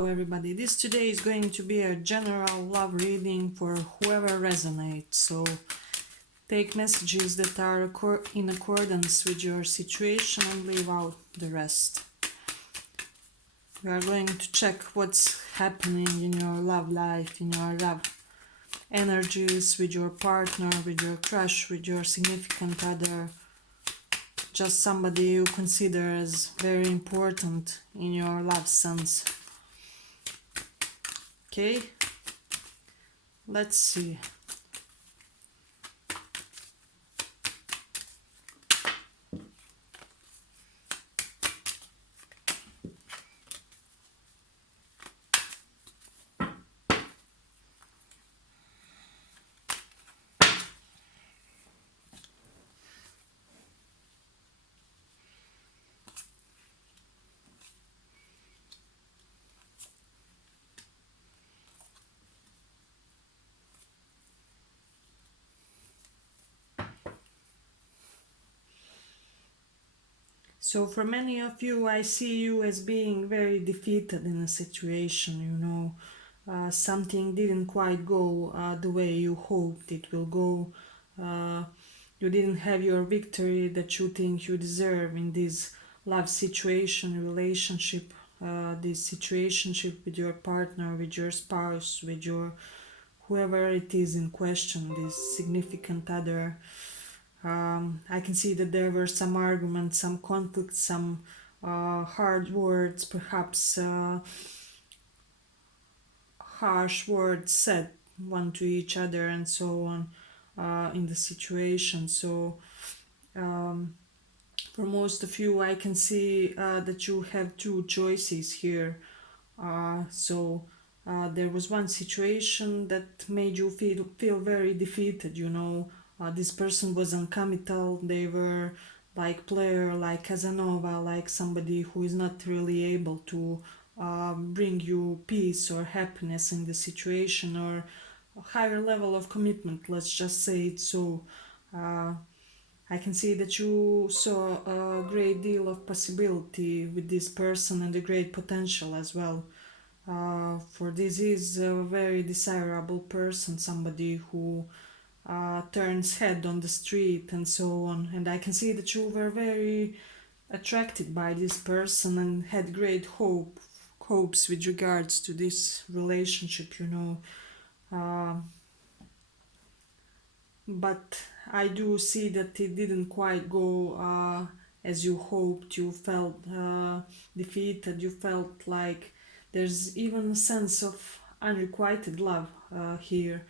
Hello everybody, this today is going to be a general love reading for whoever resonates, so take messages that are in accordance with your situation and leave out the rest. We are going to check what's happening in your love life, in your love energies, with your partner, with your crush, with your significant other, just somebody you consider as very important in your love sense. Okay, let's see. So for many of you, I see you as being very defeated in a situation, something didn't quite go the way you hoped it will go. You didn't have your victory that you think you deserve in this love situation, relationship, this situationship with your partner, with your spouse, with your whoever it is in question, this significant other. I can see that there were some arguments, some conflicts, some hard words, perhaps harsh words said one to each other, and so on in the situation. So, for most of you, I can see that you have two choices here. There was one situation that made you feel very defeated. This person was uncommittal. They were like player, like Casanova, like somebody who is not really able to bring you peace or happiness in the situation, or a higher level of commitment, let's just say it so. I can see that you saw a great deal of possibility with this person and a great potential as well. For this is a very desirable person, somebody who turns head on the street and so on. And I can see that you were very attracted by this person and had great hopes with regards to this relationship. Uh, but I do see that it didn't quite go as you hoped. You felt defeated. You felt like there's even a sense of unrequited love here.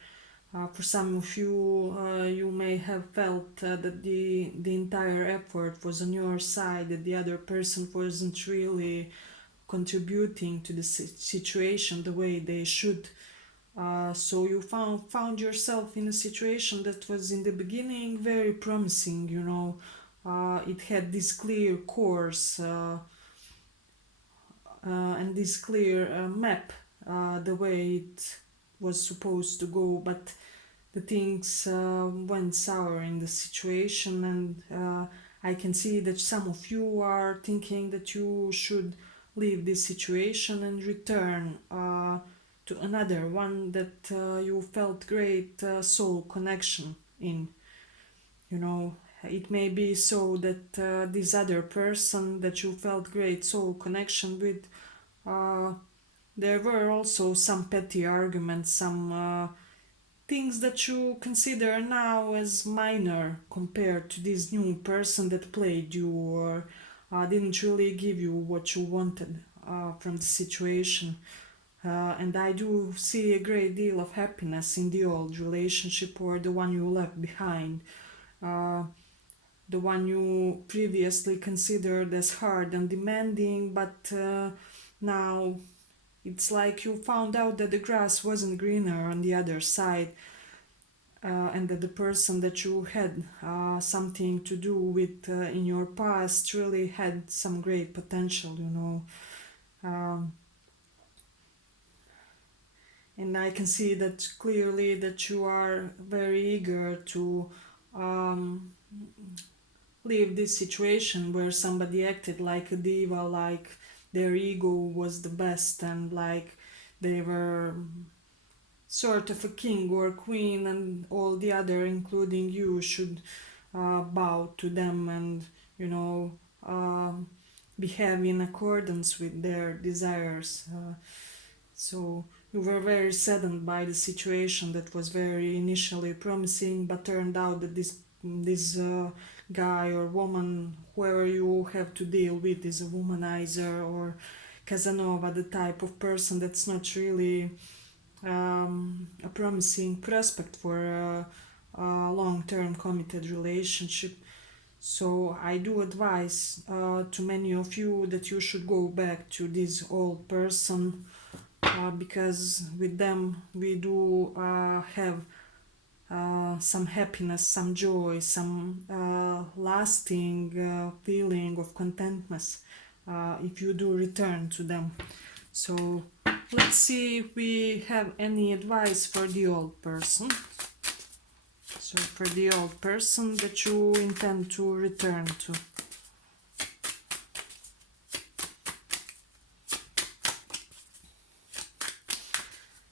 For some of you, you may have felt that the entire effort was on your side, that the other person wasn't really contributing to the situation the way they should. So you found yourself in a situation that was in the beginning very promising. It had this clear course and this clear map, the way it was supposed to go, but the things went sour in the situation, and I can see that some of you are thinking that you should leave this situation and return to another one that you felt great soul connection in. It may be so that this other person that you felt great soul connection with, uh, there were also some petty arguments, some things that you consider now as minor compared to this new person that played you or didn't really give you what you wanted from the situation. And I do see a great deal of happiness in the old relationship or the one you left behind. Uh, the one you previously considered as hard and demanding, but now it's like you found out that the grass wasn't greener on the other side, and that the person that you had something to do with in your past really had some great potential. Um, and I can see that clearly that you are very eager to um, leave this situation where somebody acted like a diva, like their ego was the best, and like they were sort of a king or queen, and all the other, including you, should bow to them and, you know, um, behave in accordance with their desires. So you were very saddened by the situation that was very initially promising, but turned out that this guy or woman, whoever you have to deal with, is a womanizer or Casanova, the type of person that's not really a promising prospect for a long-term committed relationship. So I do advise to many of you that you should go back to this old person, because with them we do have some happiness, some joy, some lasting feeling of contentness if you do return to them. So let's see if we have any advice for the old person. So for the old person that you intend to return to.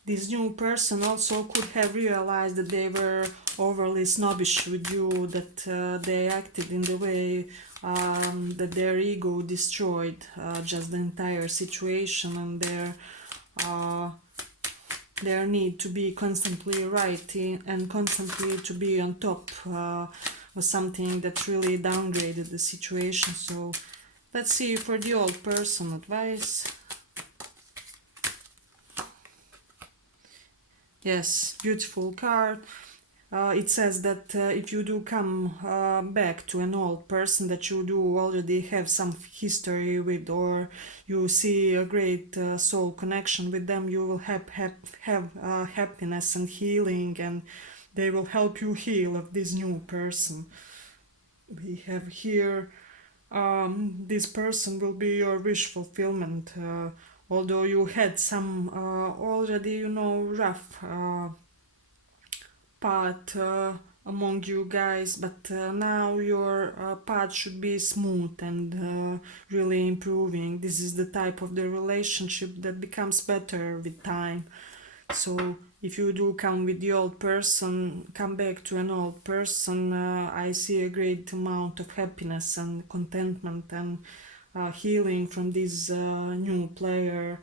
This new person also could have realized that they were overly snobbish with you, that they acted in the way that their ego destroyed just the entire situation, and uh, their need to be constantly right and constantly to be on top was something that really downgraded the situation. So let's see for the old person advice. Yes, beautiful card. It says that if you do come back to an old person that you do already have some history with, or you see a great soul connection with them, you will have happiness and healing, and they will help you heal of this new person. We have here this person will be your wish fulfillment. Although you had some already, you know, rough path among you guys, but now your path should be smooth and really improving. This is the type of the relationship that becomes better with time. So if you do come with the old person, come back to an old person, I see a great amount of happiness and contentment and healing from this new player,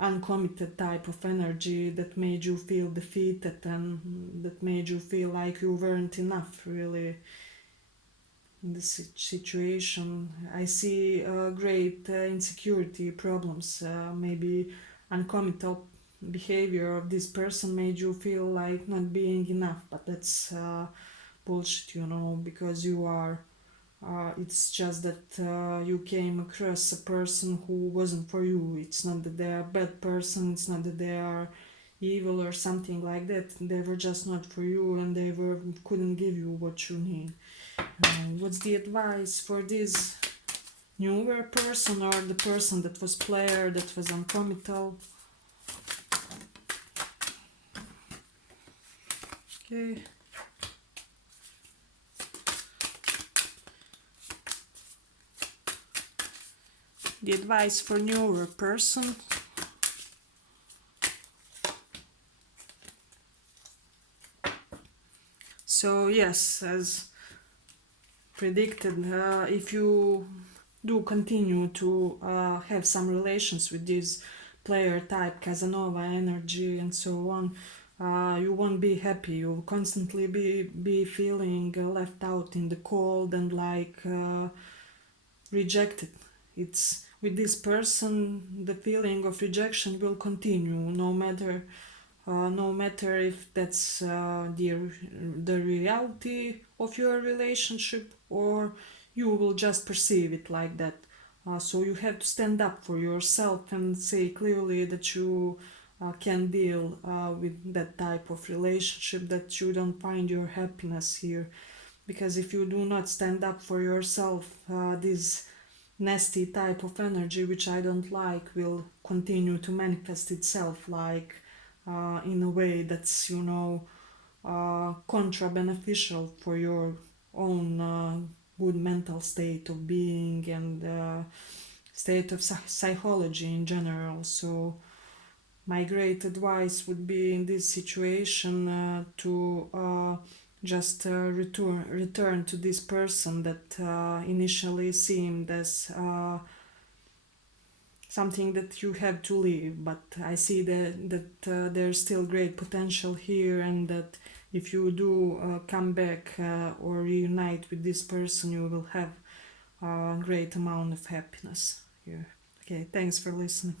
uncommitted type of energy that made you feel defeated and that made you feel like you weren't enough really in this situation. I see great insecurity problems, maybe uncommitted behavior of this person made you feel like not being enough, but that's bullshit, you know, because you are. It's just that you came across a person who wasn't for you. It's not that they are a bad person, it's not that they are evil or something like that. They were just not for you, and they couldn't give you what you need. What's the advice for this newer person, or the person that was player, that was uncommittal? Okay. The advice for newer person. So yes, as predicted, if you do continue to have some relations with this player type, Casanova energy and so on, you won't be happy. You'll constantly be feeling left out in the cold and like rejected. It's with this person, the feeling of rejection will continue no matter if that's the reality of your relationship, or you will just perceive it like that. So you have to stand up for yourself and say clearly that you can deal with that type of relationship, that you don't find your happiness here. Because if you do not stand up for yourself, this nasty type of energy, which I don't like, will continue to manifest itself, like in a way that's, you know, contra beneficial for your own good mental state of being, and state of psychology in general. So my great advice would be in this situation to just return to this person that initially seemed as something that you have to leave, but I see that there's still great potential here, and that if you do come back or reunite with this person, you will have a great amount of happiness here. Okay, thanks for listening.